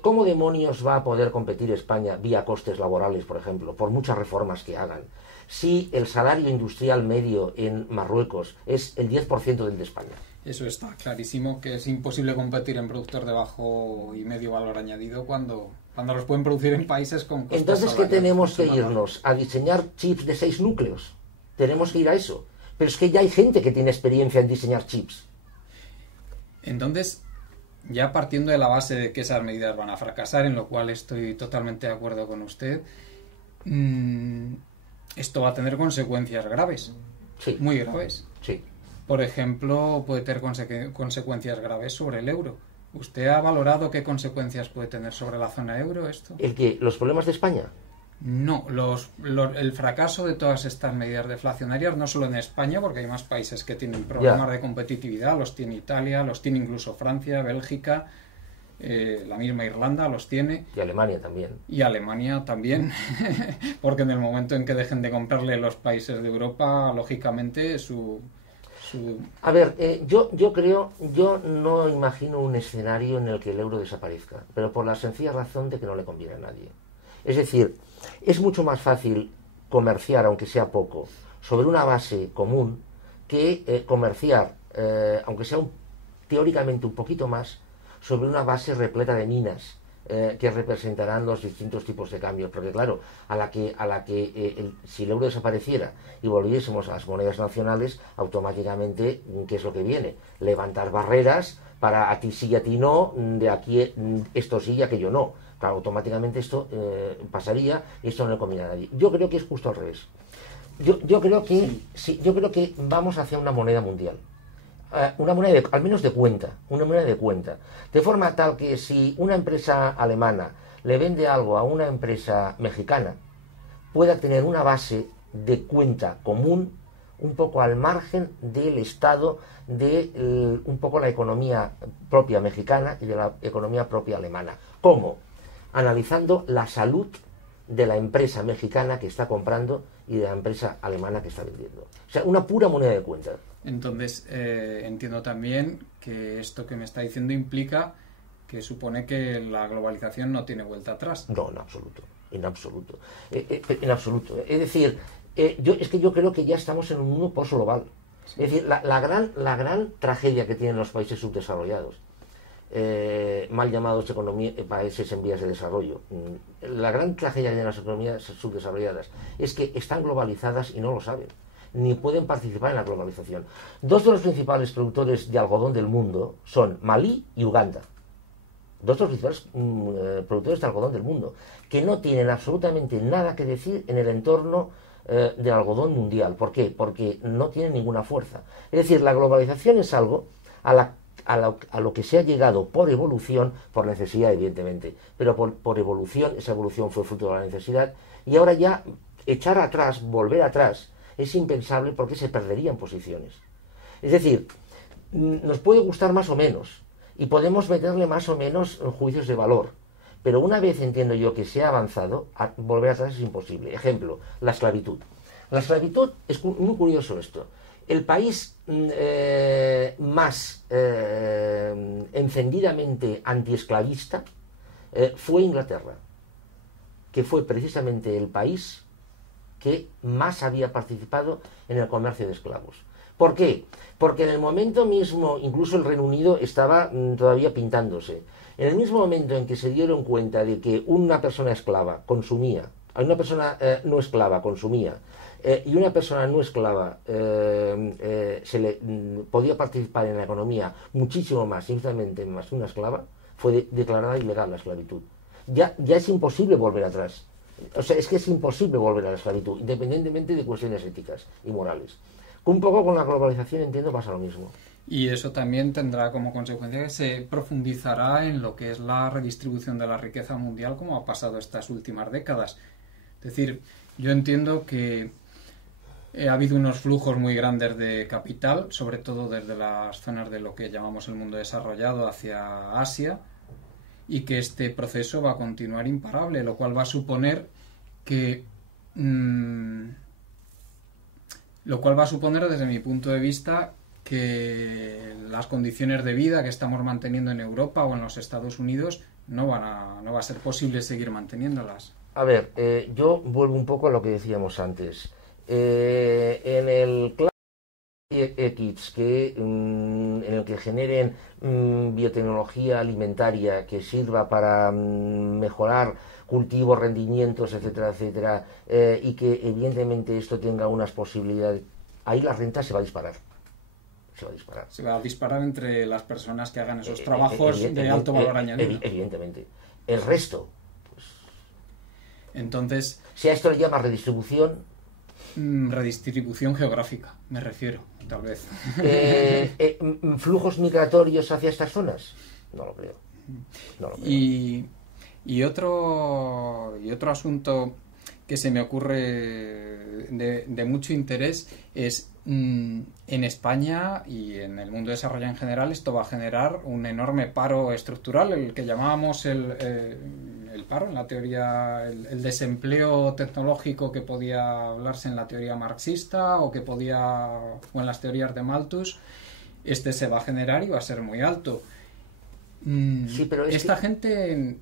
¿Cómo demonios va a poder competir España vía costes laborales, por ejemplo, por muchas reformas que hagan, si el salario industrial medio en Marruecos es el 10% del de España? Eso está clarísimo, que es imposible competir en productos de bajo y medio valor añadido cuando los pueden producir en países con costes Entonces, ¿qué salariales tenemos que mucho más irnos? ¿A diseñar chips de 6 núcleos? Tenemos que ir a eso. Pero es que ya hay gente que tiene experiencia en diseñar chips. Entonces, ya partiendo de la base de que esas medidas van a fracasar, en lo cual estoy totalmente de acuerdo con usted, esto va a tener consecuencias graves, Sí, muy graves. sí. Por ejemplo, puede tener consecuencias graves sobre el euro. ¿Usted ha valorado qué consecuencias puede tener sobre la zona euro esto? ¿El qué? ¿Los problemas de España? No, el fracaso de todas estas medidas deflacionarias, no solo en España, porque hay más países que tienen problemas de competitividad, los tiene Italia, los tiene incluso Francia, Bélgica, la misma Irlanda los tiene. Y Alemania también. Y Alemania también, porque en el momento en que dejen de comprarle los países de Europa, lógicamente A ver, yo no imagino un escenario en el que el euro desaparezca, pero por la sencilla razón de que no le conviene a nadie. Es decir, es mucho más fácil comerciar, aunque sea poco, sobre una base común que comerciar, aunque sea teóricamente un poquito más, sobre una base repleta de minas que representarán los distintos tipos de cambios. Porque claro, si el euro desapareciera y volviésemos a las monedas nacionales, automáticamente, ¿qué es lo que viene? Levantar barreras para a ti sí y a ti no, de aquí esto sí y aquello no. Claro, automáticamente esto pasaría y esto no le conviene a nadie. Yo creo que es justo al revés. Yo creo que yo creo que vamos hacia una moneda mundial. Una moneda al menos de cuenta, una moneda de cuenta, de forma tal que si una empresa alemana le vende algo a una empresa mexicana, pueda tener una base de cuenta común un poco al margen del estado de un poco la economía propia mexicana y de la economía propia alemana. ¿Cómo? Analizando la salud de la empresa mexicana que está comprando y de la empresa alemana que está vendiendo. O sea, una pura moneda de cuenta. Entonces, entiendo también que esto que me está diciendo implica que supone que la globalización no tiene vuelta atrás. No, en absoluto, en absoluto. En absoluto. Es decir, yo creo que ya estamos en un mundo postglobal. Sí. Es decir, la gran tragedia que tienen los países subdesarrollados, mal llamados países en vías de desarrollo, la gran tragedia de las economías subdesarrolladas es que están globalizadas y no lo saben, ni pueden participar en la globalización. Dos de los principales productores de algodón del mundo son Malí y Uganda. Dos de los principales productores de algodón del mundo, que no tienen absolutamente nada que decir en el entorno del algodón mundial. ¿Por qué? Porque no tienen ninguna fuerza. Es decir, la globalización es algo a lo que se ha llegado por evolución, por necesidad evidentemente, pero por evolución, esa evolución fue fruto de la necesidad, y ahora ya echar atrás, volver atrás, es impensable porque se perderían posiciones. Es decir, nos puede gustar más o menos, y podemos meterle más o menos juicios de valor, pero una vez entiendo yo que se ha avanzado, volver atrás es imposible. Ejemplo, la esclavitud. La esclavitud, es muy curioso esto. El país más encendidamente antiesclavista fue Inglaterra, que fue precisamente el país que más había participado en el comercio de esclavos. ¿Por qué? Porque en el momento mismo, incluso el Reino Unido estaba todavía pintándose. En el mismo momento en que se dieron cuenta de que una persona esclava consumía, una persona no esclava consumía, y una persona no esclava podía participar en la economía muchísimo más, infinitamente más que una esclava, fue declarada ilegal la esclavitud. Ya es imposible volver atrás. O sea, es que es imposible volver a la esclavitud, independientemente de cuestiones éticas y morales. Un poco con la globalización, entiendo, pasa lo mismo. Y eso también tendrá como consecuencia que se profundizará en lo que es la redistribución de la riqueza mundial, como ha pasado estas últimas décadas. Es decir, yo entiendo que ha habido unos flujos muy grandes de capital, sobre todo desde las zonas de lo que llamamos el mundo desarrollado hacia Asia, y que este proceso va a continuar imparable, lo cual va a suponer que desde mi punto de vista, que las condiciones de vida que estamos manteniendo en Europa o en los Estados Unidos no va a ser posible seguir manteniéndolas. A ver, yo vuelvo un poco a lo que decíamos antes. En el kits en el que generen biotecnología alimentaria que sirva para mejorar cultivos, rendimientos, etcétera, etcétera, y que evidentemente esto tenga unas posibilidades, ahí la renta se va a disparar. Se va a disparar. Se va a disparar entre las personas que hagan esos trabajos de alto valor añadido. Evidentemente. El resto, pues, entonces, si a esto le llama redistribución, redistribución geográfica, me refiero, tal vez. ¿flujos migratorios hacia estas zonas? No lo creo. No lo creo. Y otro asunto que se me ocurre de mucho interés es en España y en el mundo desarrollado en general esto va a generar un enorme paro estructural, el que llamábamos el paro en la teoría, el desempleo tecnológico que podía hablarse en la teoría marxista o en las teorías de Malthus. Este se va a generar y va a ser muy alto. Sí, pero esta gente,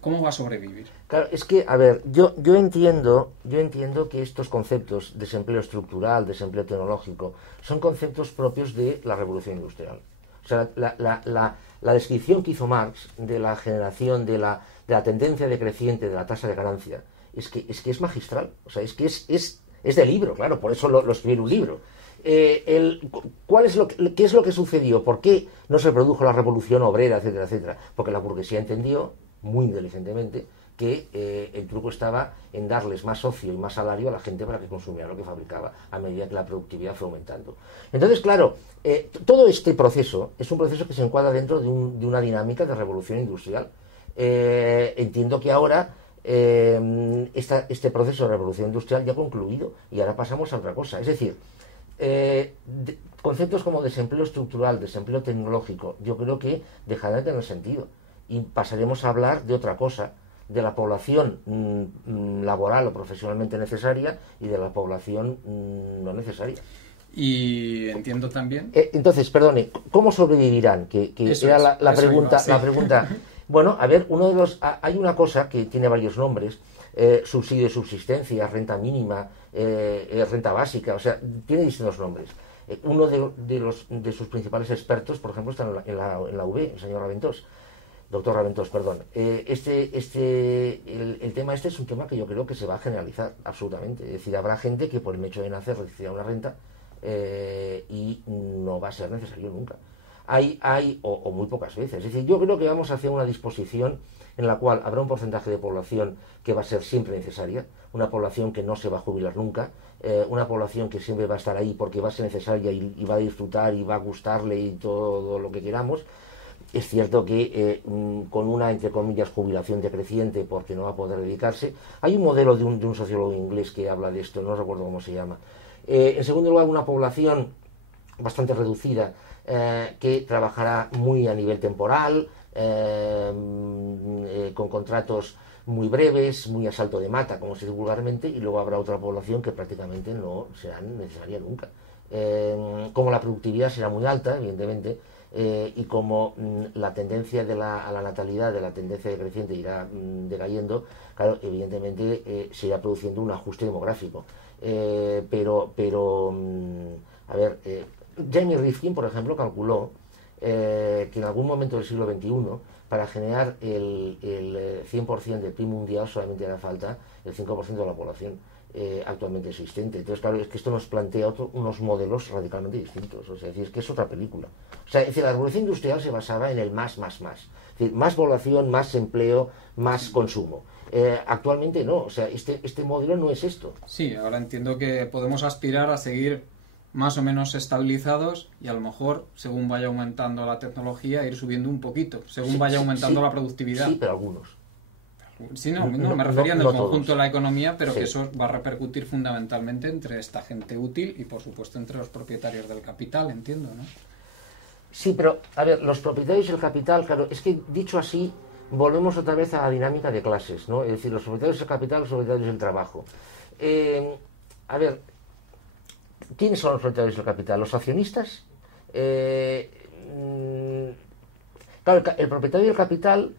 ¿cómo va a sobrevivir? Claro, es que, a ver, yo entiendo que estos conceptos, desempleo estructural, desempleo tecnológico, son conceptos propios de la revolución industrial. O sea, la descripción que hizo Marx de la generación, de la tendencia decreciente de la tasa de ganancia, es que es magistral. O sea, es que es de libro, claro, por eso lo escribí en un libro. ¿Qué es lo que sucedió? ¿Por qué no se produjo la revolución obrera, etcétera, etcétera? Porque la burguesía entendió, muy inteligentemente, que el truco estaba en darles más ocio y más salario a la gente para que consumiera lo que fabricaba a medida que la productividad fue aumentando. Entonces, claro, todo este proceso es un proceso que se encuadra dentro de una dinámica de revolución industrial. Entiendo que ahora este proceso de revolución industrial ya ha concluido y ahora pasamos a otra cosa. Es decir, conceptos como desempleo estructural, desempleo tecnológico, yo creo que dejarán de tener sentido y pasaremos a hablar de otra cosa, de la población laboral o profesionalmente necesaria y de la población no necesaria. Y entiendo también. Entonces, perdone, ¿cómo sobrevivirán? Que era la pregunta. Sí. La pregunta. Bueno, a ver, hay una cosa que tiene varios nombres: subsidio de subsistencia, renta mínima, renta básica, o sea, tiene distintos nombres. Uno de sus principales expertos, por ejemplo, está en la UB, el señor Raventós. Doctor Raventós, perdón. El tema este es un tema que yo creo que se va a generalizar absolutamente. Es decir, habrá gente que por el hecho de nacer recibirá una renta y no va a ser necesario nunca. O muy pocas veces. Es decir, yo creo que vamos hacia una disposición en la cual habrá un porcentaje de población que va a ser siempre necesaria, una población que no se va a jubilar nunca, una población que siempre va a estar ahí porque va a ser necesaria y va a disfrutar y va a gustarle y todo lo que queramos. Es cierto que con una, entre comillas, jubilación decreciente porque no va a poder dedicarse. Hay un modelo de un sociólogo inglés que habla de esto, no recuerdo cómo se llama. En segundo lugar, una población bastante reducida que trabajará muy a nivel temporal, con contratos muy breves, muy a salto de mata, como se dice vulgarmente, y luego habrá otra población que prácticamente no será necesaria nunca. Como la productividad será muy alta, evidentemente, y como la tendencia a la natalidad, de la tendencia decreciente irá decayendo, claro, evidentemente se irá produciendo un ajuste demográfico. A ver, Jeremy Rifkin, por ejemplo, calculó que en algún momento del siglo XXI, para generar el 100% del PIB mundial solamente hará falta el 5% de la población actualmente existente. Entonces, claro, es que esto nos plantea unos modelos radicalmente distintos. O sea, es decir, es que es otra película. O sea, es decir, la revolución industrial se basaba en el más. Es decir, más población, más empleo, más consumo. Actualmente no. O sea, este modelo no es esto. Sí, ahora entiendo que podemos aspirar a seguir más o menos estabilizados y a lo mejor, según vaya aumentando la tecnología, ir subiendo un poquito, según vaya aumentando la productividad. Sí, pero algunos. Sí, me refería en el conjunto todos. de la economía, pero que eso va a repercutir fundamentalmente entre esta gente útil y, por supuesto, entre los propietarios del capital, entiendo, ¿no? Sí, pero, a ver, los propietarios del capital, claro, es que dicho así, volvemos otra vez a la dinámica de clases, ¿no? Es decir, los propietarios del capital, los propietarios del trabajo. A ver, ¿quiénes son los propietarios del capital? ¿Los accionistas Claro, el propietario del capital